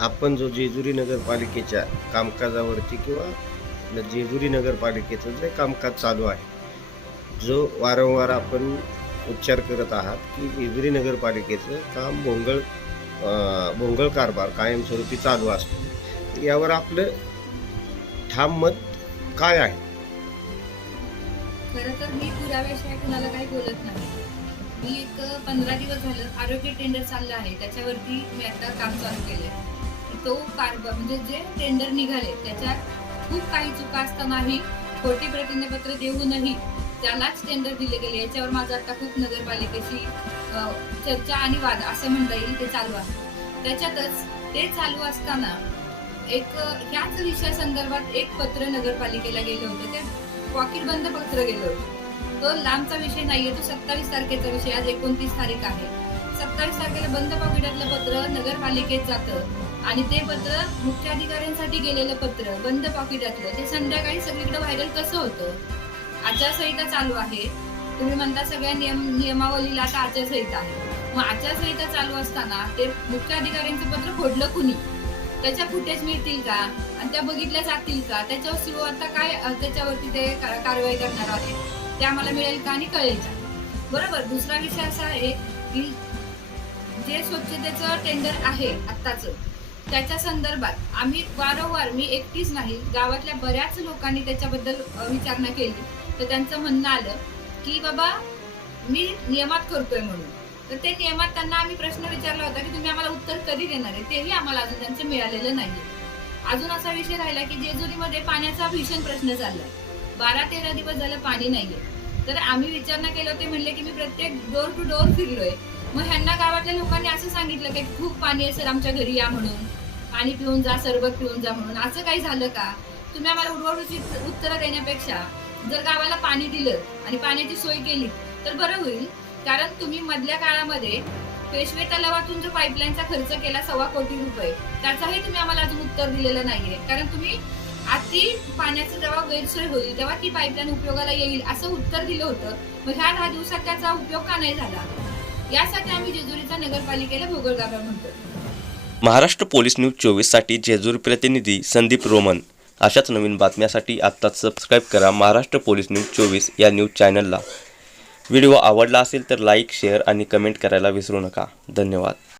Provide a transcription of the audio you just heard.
आपण जो जेजुरी नगरपालिकेच्या कामकाजावरती किंवा जेजुरी नगरपालिकेचं जे कामकाज चालू आहे जो वारंवार आपण उच्चार करत आहात की जेजुरी नगरपालिकेचं काम भोंगळ भोंगळ कारभार कायमस्वरूपी चालू असतो. यावर आपलं ठाम मत काय आहे? खरं तर मी पुराव्याशिवाय कुणाला काही बोलत नाही. मी एक पंधरा दिवस झालं आरोग्य टेंडर चाललं आहे त्याच्यावरती मी आता काम चालू केलं आहे तो कारभार म्हणजे जे टेंडर निघाले त्याच्यात खूप काही चुका असतानाही खोटी प्रतिज्ञापत्र देऊनही त्यालाच टेंडर दिले गेले. याच्यावर माझा आता खूप नगरपालिकेशी चर्चा आणि वाद असं म्हणता येईल ते चालू आहे. त्याच्यातच ते चालू असताना एक ह्याच ह्याच विषयासंदर्भात एक पत्र नगरपालिकेला गेलं होतं. ते पॉकेट बंद पत्र गेलं होतं. तो लांबचा विषय नाहीये तो सत्तावीस तारखेचा विषय आज एकोणतीस तारीख आहे. सत्तावीस तारखेला बंद पाकिटातलं पत्र नगरपालिकेत जातं. आणि ते पत्र मुख्याधिकाऱ्यांसाठी गेलेलं पत्र बंद पाकिटातलं ते संध्याकाळी सगळीकडे व्हायरल कसं होतं? आचारसंहिता चालू आहे. तुम्ही म्हणता सगळ्या नियम नियमावलीला आता आचारसंहिता आहे. मग आचारसंहिता चालू असताना ते मुख्याधिकाऱ्यांचं पत्र फोडलं कुणी? त्याच्या फुटेज मिळतील का? आणि त्या बघितल्या जातील का? त्याच्यावर सीओ आता काय त्याच्यावरती ते कारवाई करणार आहे ते आम्हाला मिळेल का आणि कळेल का? बरोबर दुसरा विषय असा आहे की जे स्वच्छतेचं टेंडर आहे आत्ताचं त्याच्या संदर्भात आम्ही वारंवार मी एकटीच नाही गावातल्या बऱ्याच लोकांनी त्याच्याबद्दल विचारणा केली. तर त्यांचं म्हणणं आलं की बाबा मी नियमात करतोय म्हणून. तर ते नियमात त्यांना आम्ही प्रश्न विचारला होता की तुम्ही आम्हाला उत्तर कधी देणार आहे? तेही आम्हाला अजून त्यांचं मिळालेलं नाही अजून असा विषय राहिला की जेजुरीमध्ये पाण्याचा भीषण प्रश्न चाललाय. बारा तेरा दिवस झालं पाणी नाहीये. तर आम्ही विचारणा केलं होते म्हणले की मी प्रत्येक डोर टू डोर फिरलोय. मग ह्यांना गावातल्या लोकांनी असं सांगितलं की खूप पाणी आहे सर आमच्या घरी या म्हणून. पाणी पिऊन जा सरबत पिऊन जा म्हणून. असं काही झालं का? तुम्ही आम्हाला उडवडूची उत्तरं देण्यापेक्षा जर गावाला पाणी दिलं आणि पाण्याची सोय केली तर बरं होईल. कारण तुम्ही मधल्या काळामध्ये पेशवे तलावातून जो पाईपलाईनचा खर्च केला सव्वा कोटी रुपये त्याचाही तुम्ही आम्हाला अजून उत्तर दिलेलं नाहीये. कारण तुम्ही अति पाण्याचं जेव्हा गैरसोय होईल तेव्हा ती पाईपलाईन उपयोगाला येईल असं उत्तर दिलं होतं. मग ह्या दहा दिवसात त्याचा उपयोग का नाही झाला? यासाठी आम्ही जेजुरीचा नगरपालिकेला भोगळगाभा म्हणतो. महाराष्ट्र पोलीस न्यूज चोवीससाठी जेजूर प्रतिनिधी संदीप रोमन. अशाच नवीन बातम्यासाठी आत्ताच सबस्क्राईब करा महाराष्ट्र पोलीस न्यूज चोवीस या न्यूज चॅनलला. व्हिडिओ आवडला असेल तर लाईक शेअर आणि कमेंट करायला विसरू नका. धन्यवाद.